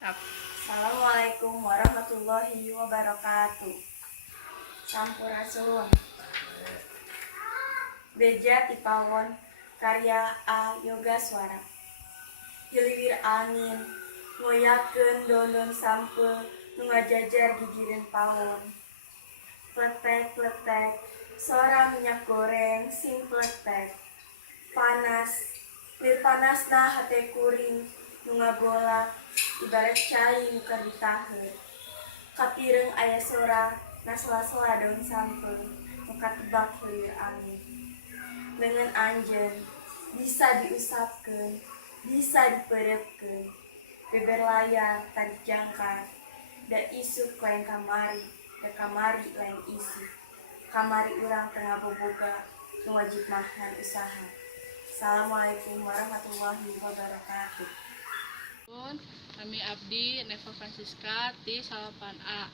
Assalamualaikum warahmatullahi wabarakatuh. Sampurasun. Beja Tipawon karya A Yoga Swara. Hiliwir angin ngoyakeun dondon sampul nu ngajajar gigireun pawon. Pletek-pletek suara minyak goreng sing pletek. Panas, lir panasna hate kuring nu ngagolak ibarat cai nu keur ditaheun. Kapireng aya sora na sela-sela daun sampel nu katebak hiliwir angin. Dengan anjeun bisa diusapkeun, bisa dipereupkeun. Beber layar tarik jangkar, da isuk lain kamari, da kamari lain isuk. Kamari urang tengah boboga nu wajib mahar usaha. Assalamualaikum warahmatullahi wabarakatuh. Kami abdi Neva Francisca ti 8A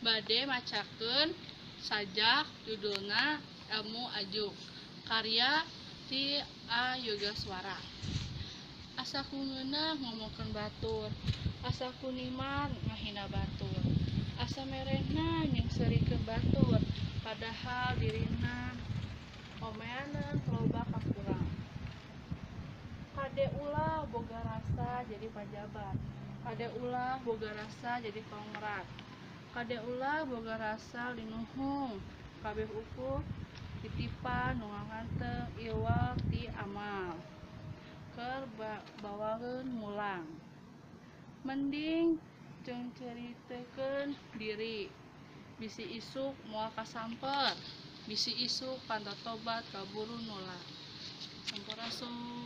bade macakeun Sajak judulna Ilmu Ajuk karya ti A Yoga Swara. Asa kungeunah ngomongkeun batur, asa kunimar ngahina batur, asa merehna nyengserikeun batur, padahal dirina omeaneun loba kakurang. Kade ulah boga rasa jadi pajabat, kade ulah boga rasa jadi kongrat, kade ulah boga rasa linuhung, kabeh ukur titipan nu nganganteng iwal ti amal keur bawaheun mulang. Mending jeung ceritekeun diri, bisi isuk moal kasamper, bisi isuk pantotobat kaburu nulak. Sampurasun.